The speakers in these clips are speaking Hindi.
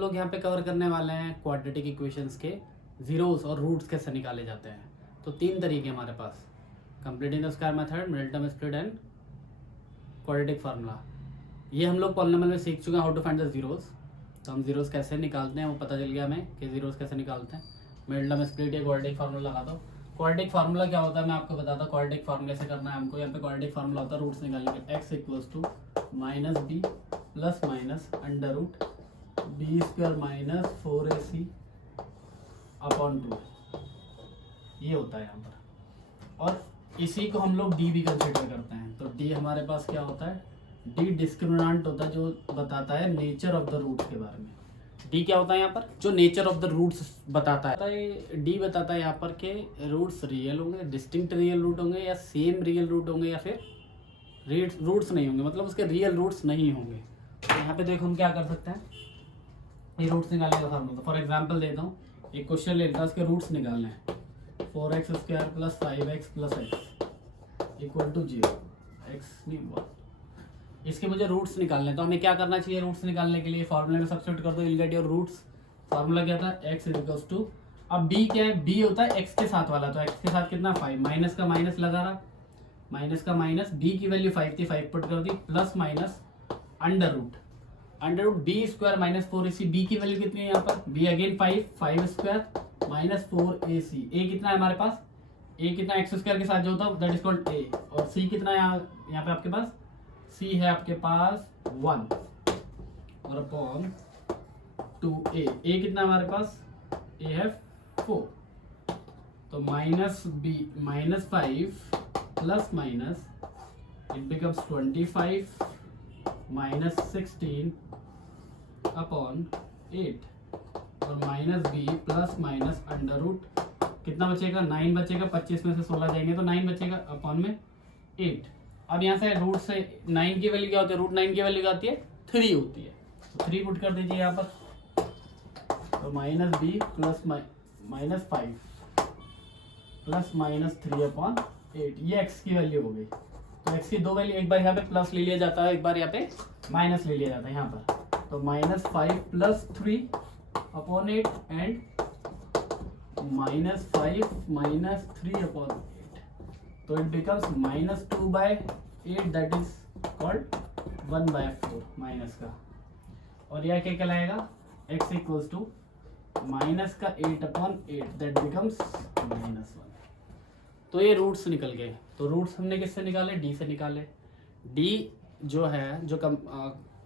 लोग यहाँ पे कवर करने वाले हैं क्वाड्रेटिक इक्वेशंस के जीरोस और रूट्स कैसे निकाले जाते हैं। तो तीन तरीके हमारे पास, completing the square method, middle term split and quadratic formula. ये हम लोग पॉलिनोमियल में सीख चुके हैं how to find the zeros. तो हम जीरोस कैसे निकालते हैं वो पता चल गया हमें कि जीरोस कैसे निकालते हैं। मिडिल टर्म स्प्लिट या क्वाड्रेटिक फार्मूला लगा दो। क्वाड्रेटिक फार्मूला क्या होता है मैं आपको बताता हूँ। क्वाड्रेटिक फार्मूले से करना है हमको। यहाँ पे क्वाड्रेटिक फार्मूला होता है रूट्स निकालने के, x equals to minus B plus minus under root B square minus 4ac upon 2। ये होता है यहाँ पर, और इसी को हम लोग d भी कंसिडर करते हैं। तो d हमारे पास क्या होता है, d डिस्क्रिमिनेंट होता है जो बताता है नेचर ऑफ द रूट्स के बारे में। d क्या होता है यहाँ पर, जो नेचर ऑफ द रूट्स बताता है। d बताता है यहाँ पर कि रूट्स रियल होंगे, डिस्टिंक्ट रियल रूट होंगे, या सेम रियल रूट होंगे, या फिर रूट्स नहीं होंगे, मतलब उसके रियल रूट्स नहीं होंगे। तो यहाँ पे देखो हम क्या कर सकते हैं, ये रूट्स निकालने का फार्मूला। फॉर एग्जांपल देता हूँ, एक क्वेश्चन लेता हूँ, उसके रूट्स निकालने हैं। 4x square plus 5x plus x equal to 0, x नहीं 1। इसके मुझे रूट्स निकालने हैं। तो हमें क्या करना चाहिए रूट्स निकालने के लिए, फार्मूले में सब्स्टिट्यूट कर दो, will get your roots. Formula क्या था, x इक्वल्स टू, अब b क्या है, b होता है x के साथ वाला, तो x के साथ कितना 5, माइनस का माइनस लगा रहा, माइनस का माइनस, b की वैल्यू 5 थी, 5 पुट कर दी, plus minus under root B square minus 4ac। B की वैल्यू कितनी है यहाँ पर, b again 5 square minus 4ac। A कितना है हमारे पास, ए कितना एक्स स्क्वायर के साथ जो होता है दैट इज कॉल्ड ए। और सी कितना है यहाँ पे आपके पास, सी है आपके पास 1 और अपॉन 2a। ए कितना हमारे पास, ए है 4। तो minus B minus 5 plus minus it becomes 25 minus 16 upon 8 और minus B plus minus under root कितना बचेगा, 9 बचेगा, 25 में से 16 जाएंगे तो 9 बचेगा, अपॉन में 8। अब यहाँ से रूट से 9 की वैल्यू क्या होती है, रूट 9 की वैल्यू क्या होती है, 3 होती है। तो 3 पुट कर दीजिए यहाँ पर। तो minus B plus minus 5 plus minus 3 upon 8, ये x की वैल्यू हो गई। तो x की दो वैल्यू, एक बार यहाँ पे प्लस ले लिया जाता है, एक बार यहाँ पे माइनस ले लिया जाता है यहाँ पर। तो minus 5 plus 3 upon 8 and minus 5 minus 3 upon 8। तो it becomes minus 2/8 that is called 1/4 minus का। और यह क्या कहलाएगा, x इक्वल्स टू माइनस का 8 अपॉन 8 दैट बिकम्स माइनस 1। तो ये रूट्स निकल गए। तो रूट्स हमने किससे निकाले, डी से निकाले। डी जो है, जो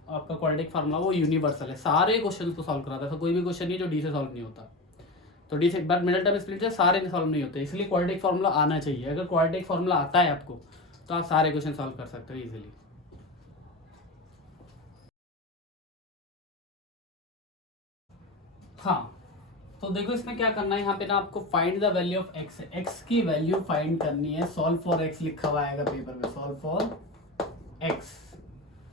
आपका क्वाड्रेटिक फार्मूला वो यूनिवर्सल है, सारे क्वेश्चन को सॉल्व कराता है। तो कोई भी क्वेश्चन नहीं जो डी से सॉल्व नहीं होता। तो डी से एक बार मिडिल टर्म स्प्लिट से सारे सॉल्व नहीं होते, इसलिए क्वाड्रेटिक फार्मूला आना चाहिए। अगर क्वाड्रेटिक फार्मूला आता है आपको तो आप सारे क्वेश्चन सॉल्व कर सकते हो इजीली। हाँ, तो देखो इसमें क्या करना है, यहाँ पे ना आपको find the value of x है, एक्स की वैल्यू फाइंड करनी है। सॉल्व फॉर एक्स लिखा हुआ आएगा पेपर में, सॉल्व फॉर एक्स।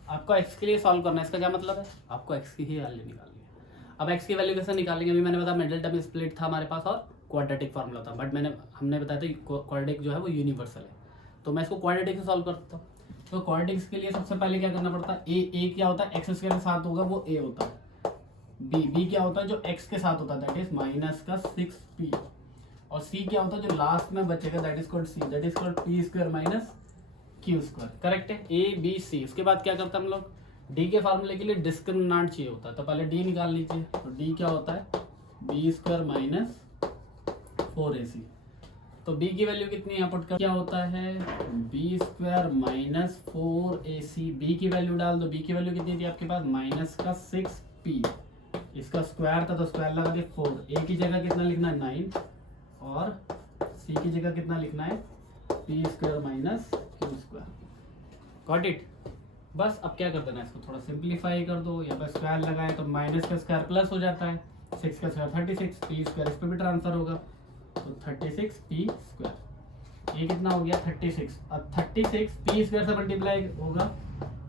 आपको एक्स के लिए सॉल्व करना है, इसका क्या मतलब है, आपको एक्स की ही वैल्यू निकालनी है। अब एक्स की वैल्यू कैसे निकालेंगे, अभी मैंने बताया मिडिल टर्म स्प्लिट था हमारे पास और क्वाड्रेटिक फार्मूला था, बट हमने बताया था क्वाड्रेटिक जो है वो यूनिवर्सल है। तो मैं इसको क्वाड्रेटिक से सॉल्व करता हूँ। तो क्वाड्रेटिक्स के लिए सबसे पहले क्या करना पड़ता है, ए क्या होता है, एक्स स्क्वायर के साथ होगा वो ए होता है। बी क्या होता है, जो x के साथ होता है दैट इज माइनस का 6p। और c क्या होता है, जो लास्ट में बचेगा that is called c, that is called p square minus q square. Correct है, a b c। उसके बाद क्या करते हैं हम लोग, d के फार्मूले के लिए डिस्क्रिमिनेंट चाहिए होता है, तो पहले d निकाल लीजिए। तो d क्या होता है, b स्क्वायर माइनस 4ac। तो b की वैल्यू कितनी यहाँ पुट कर, क्या होता है, b square minus 4ac। b की वैल्यू डाल दो, b की वैल्यू कितनी थी आपके पास, माइनस का 6p। इसका स्क्वायर था तो स्क्वायर लगा दिया 4। ए की जगह कितना लिखना है 9 और सी की जगह कितना लिखना है P square minus Q square. Got it. बस अब क्या कर देना है, इसको थोड़ा सिंप्लीफाई कर दो। यहाँ पर स्क्वायर लगाए तो माइनस का स्क्वायर प्लस हो जाता है, 6 का स्क्वायर 36, पी स्क्वायर इस पर भी ट्रांसफर होगा तो 36 पी स्क्वायर। ये कितना हो गया 36। अब 36 पी स्क्वायर से मल्टीप्लाई होगा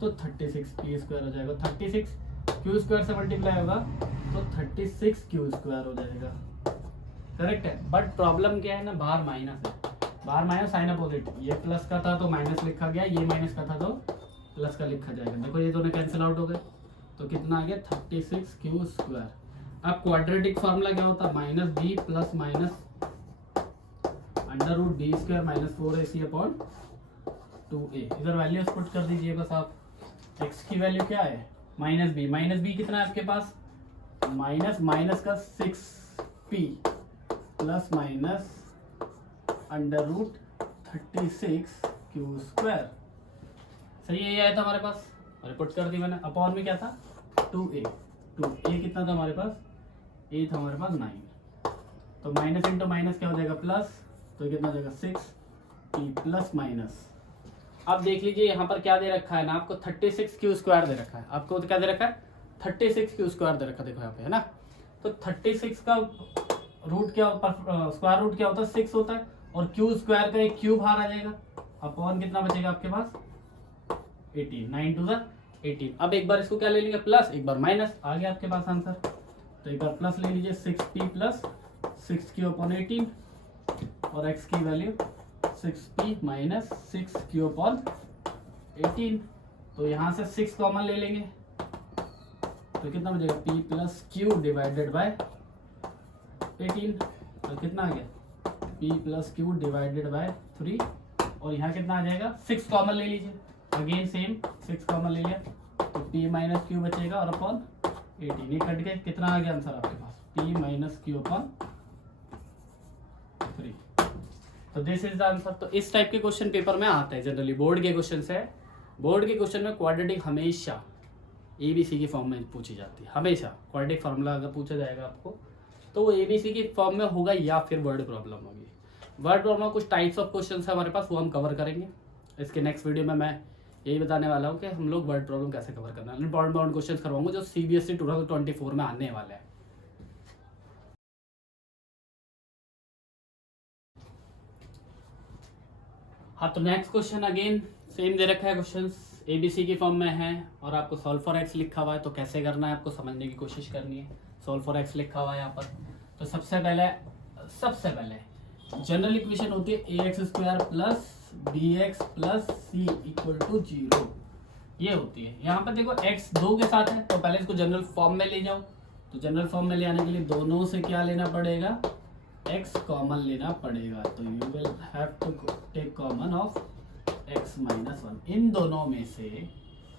तो 36 पी स्क्वायर हो जाएगा। 36 क्यू स्क्वायर से मल्टीप्लाई होगा तो 36 क्यू स्क्वायर हो जाएगा। करेक्ट है, बट प्रॉब्लम क्या है ना, बाहर माइनस है, बाहर माइनस साइन अपोजिट। ये प्लस का था तो माइनस लिखा गया, ये माइनस का था तो प्लस का लिखा जाएगा। देखो ये दोनों कैंसिल आउट हो गए तो कितना आ गया 36 क्यू स्क्वायर। अब क्वाड्रेटिक फार्मूला क्या होता है, minus B plus minus under root B square minus 4ac upon 2a। इधर वैल्यूज पुट कर दीजिए बस आप। x की वैल्यू क्या है, माइनस बी कितना है आपके पास, माइनस माइनस का 6p plus minus under root 36 square. सही है, ये आया था हमारे पास, रिपोर्ट कर दी मैंने। अपॉन में क्या था 2a कितना था हमारे पास, a था हमारे पास 9। तो माइनस इंटू माइनस क्या हो जाएगा प्लस, तो कितना हो जाएगा 6p प्लस माइनस। अब देख लीजिए यहाँ पर क्या दे रखा है ना आपको, 36 स्क्वायर दे रखा है। आपको क्या दे रखा है, 36 स्क्वायर दे रखा है, देखो यहाँ पे है ना। तो 36 का रूट क्या स्क्वायर रूट क्या होता है 6 होता है, और क्यू स्क्वायर का एक क्यूब बाहर आ जाएगा। अपॉन कितना बचेगा आपके पास 18, 9 टू 18। अब एक बार इसको क्या ले लेंगे प्लस, एक बार माइनस, आ गया आपके पास आंसर। तो एक बार प्लस ले लीजिए 6p प्लस 6q अपॉन 18, और x की value 6p minus 6q upon 18। तो यहाँ से 6 कॉमन ले लेंगे, तो कितना बचेगा p plus q divided by 18। तो कितना आ गया p plus q divided by 3, और यहाँ कितना आ जाएगा 6 कॉमन ले लीजिए, अगेन सेम 6 कॉमन ले लिया, तो p माइनस q बचेगा और अपॉन 18। ये कट के कितना आ गया आंसर आपके पास, p माइनस q अपॉन 3। तो दिस इज द आंसर। तो इस टाइप के क्वेश्चन पेपर में आते हैं जनरली, बोर्ड के क्वेश्चन है। बोर्ड के क्वेश्चन में क्वाड्रेटिक हमेशा ABC की फॉर्म में पूछी जाती है, हमेशा क्वाड्रेटिक फार्मूला अगर पूछा जाएगा आपको तो वो ABC की फॉर्म में होगा, या फिर वर्ड प्रॉब्लम होगी। वर्ड प्रॉब्लम कुछ टाइप्स ऑफ क्वेश्चन है हमारे पास, वो हम कवर करेंगे इसके नेक्स्ट वीडियो में। मैं यही बताने वाला हूँ कि हम लोग वर्ड प्रॉब्लम कैसे कवर करना है। इंपॉर्टेंट क्वेश्चन करवाऊंगा जो CBSE 2024 में आने वाले हैं। हाँ, तो नेक्स्ट क्वेश्चन अगेन सेम दे रखा है, क्वेश्चंस ABC की फॉर्म में है, और आपको सॉल्व फॉर x लिखा हुआ है। तो कैसे करना है आपको समझने की कोशिश करनी है। सॉल्व फॉर x लिखा हुआ है यहाँ पर। तो सबसे पहले जनरल इक्वेशन होती है ax square plus bx plus c equal to 0, ये होती है। यहाँ पर देखो x 2 के साथ है, तो पहले इसको जनरल फॉर्म में ले जाओ। तो जनरल फॉर्म में ले आने के लिए दोनों से क्या लेना पड़ेगा, x कॉमन लेना पड़ेगा। तो you will have to take common of x minus 1। इन दोनों में से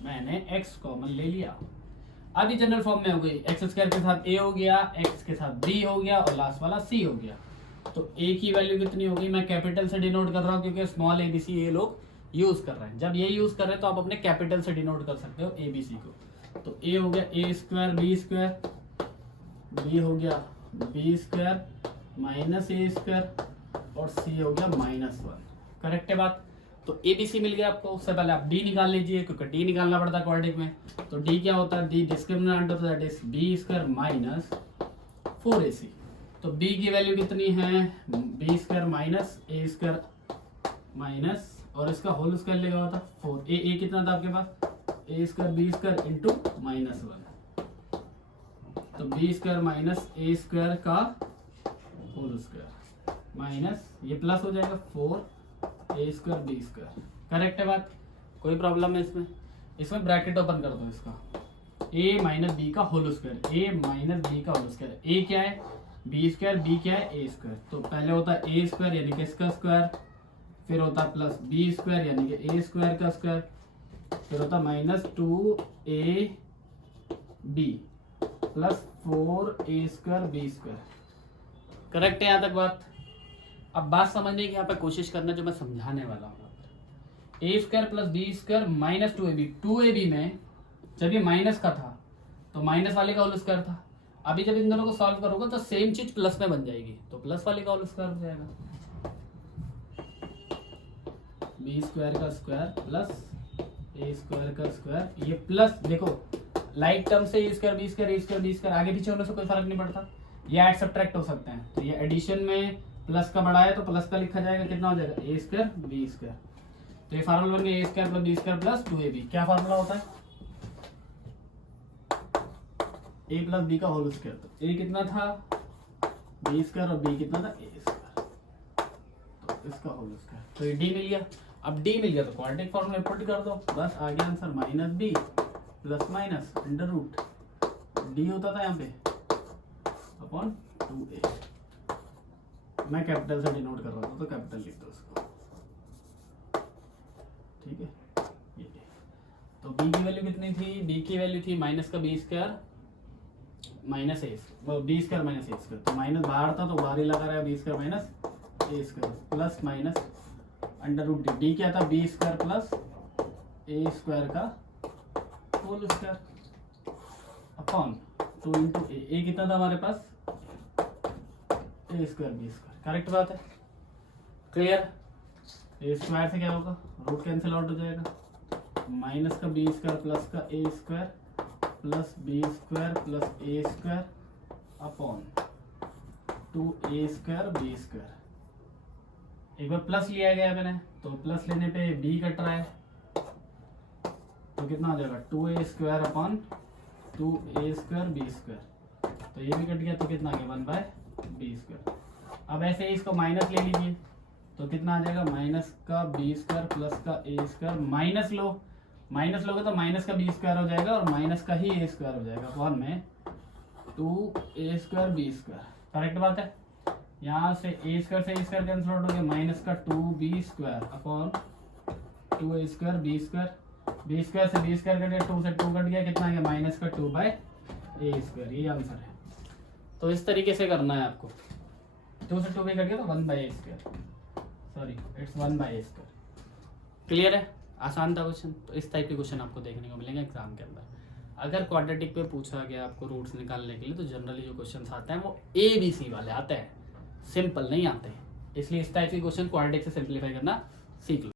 मैंने x कॉमन ले लिया। अब ये जनरल फॉर्म में हो गई, x स्क्वायर के साथ a हो गया, x के साथ b हो गया, और लास्ट वाला c हो गया। तो a की वैल्यू कितनी होगी, मैं कैपिटल से डिनोट कर रहा हूँ क्योंकि स्मॉल ABC ये लोग यूज कर रहे हैं। जब ये यूज कर रहे हैं तो आप अपने कैपिटल से डिनोट कर सकते हो ABC को। तो a हो गया a square b square, b हो गया b square minus a square, और c हो गया माइनस 1। करेक्ट है बात। तो ABC मिल गया आपको। उससे पहले आप D निकाल लीजिए, क्योंकि D निकालना पड़ता है क्वाड्रेटिक में। तो D क्या होता है, D डिस्क्रिमिनेंट होता है, that is b square minus 4ac। तो b की वैल्यू कितनी है, b square minus a square minus, और इसका होल स्क्वायर लेगा होता 4। a कितना था आपके पास, a square b square into minus 1। तो b square minus a square का होल स्क्वायर माइनस, ये प्लस हो जाएगा 4a square b square. Correct है बात, कोई प्रॉब्लम है इसमें। इसमें ब्रैकेट ओपन कर दो इसका, a माइनस बी का whole square, a minus B का होल स्क्वायर। a क्या है b स्क्वायर, b क्या है a स्क्वायर। तो पहले होता है a स्क्वायर यानी कि इसका स्क्वायर, फिर होता है प्लस b स्क्वायर यानी कि a स्क्वायर का स्क्वायर, फिर होता है minus 2ab plus 4a square b square. Correct है यहाँ तक बात। अब बात समझने की यहाँ पे कोशिश करना जो मैं समझाने वाला हूँ। a square plus b square minus 2ab में जब ये माइनस का था तो माइनस वाले का होल स्क्वायर था। अभी जब इन दोनों को सॉल्व करोगे तो सेम चीज प्लस में बन जाएगी, तो प्लस वाले का होल स्क्वायर हो जाएगा, b स्क्वायर का स्क्वायर प्लस a स्क्वायर का स्क्वायर। ये प्लस देखो लाइक टर्म से a square b square a square b square आगे पीछे होने से कोई फर्क नहीं पड़ता, ये ऐड सब्ट्रैक्ट हो सकते हैं। तो ये एडिशन में प्लस का बड़ा है तो प्लस का लिखा जाएगा, कितना हो जाएगा a स्क्वायर b स्क्वायर। तो ये फार्मूला बन गया a square plus b square plus 2ab। क्या फार्मूला होता है, a प्लस b का होल स्क्वायर। तो a कितना था b स्क्वायर और b कितना था a स्क्वायर, तो इसका होल स्क्वायर। तो ये d मिल गया। अब d मिल गया तो क्वाड्रेटिक फॉर्मूला पुट कर दो, बस आ गया answer minus b plus minus under root d होता था यहाँ पे अपॉन 2a। मैं कैपिटल से डिनोट कर रहा था तो कैपिटल लिख दो उसको, ठीक है। ये तो b की वैल्यू कितनी थी, b की वैल्यू थी माइनस का b square minus a b square minus a square, तो माइनस बाहर था तो बाहर ही लगा रहेगा b square minus a square plus minus under root D क्या था, b square plus a square का whole square upon 2 into a कितना था हमारे पास, a square B square, correct बात है, क्लियर। ए स्क्वायर से क्या होगा, रूट कैंसिल आउट हो जाएगा, माइनस का बी स्क्वायर प्लस का a square plus b square plus a square upon 2a square B square. एक बार प्लस लिया गया मैंने तो प्लस लेने पे b कट रहा है तो कितना हो जाएगा 2a square upon 2a square B square, तो ये भी कट गया तो कितना आ गया 1 बाय बी स्क्वायर। अब ऐसे ही इसको माइनस ले लीजिए तो कितना आ जाएगा माइनस का बी स्क्वायर प्लस का ए स्क्वायर, माइनस लोगे तो माइनस का बी स्क्वायर हो जाएगा और माइनस का ही ए स्क्वायर हो जाएगा अपॉन में 2a square B square, correct बात है। यहाँ से ए स्क्वायर से ए स्क्वायर कैंसिल आउट हो गया, माइनस का 2b square upon 2a square B square, B square से बी स्क्वायर कट गया, 2 से 2 कट गया, कितना आ गया माइनस का 2 बाय ए स्क्वायर, ये आंसर है। तो इस तरीके से करना है आपको, 2 से 2 भी कट गया तो 1 by A square, sorry it's 1 by A square, clear है, आसान था क्वेश्चन। तो इस टाइप के क्वेश्चन आपको देखने को मिलेंगे एग्जाम के अंदर। अगर क्वाड्रेटिक पे पूछा गया आपको रूट्स निकालने के लिए तो जनरली जो क्वेश्चंस आते हैं वो ABC वाले आते हैं, सिंपल नहीं आते हैं, इसलिए इस टाइप के क्वेश्चन क्वाड्रेटिक से सिंप्लीफाई करना सीख लो।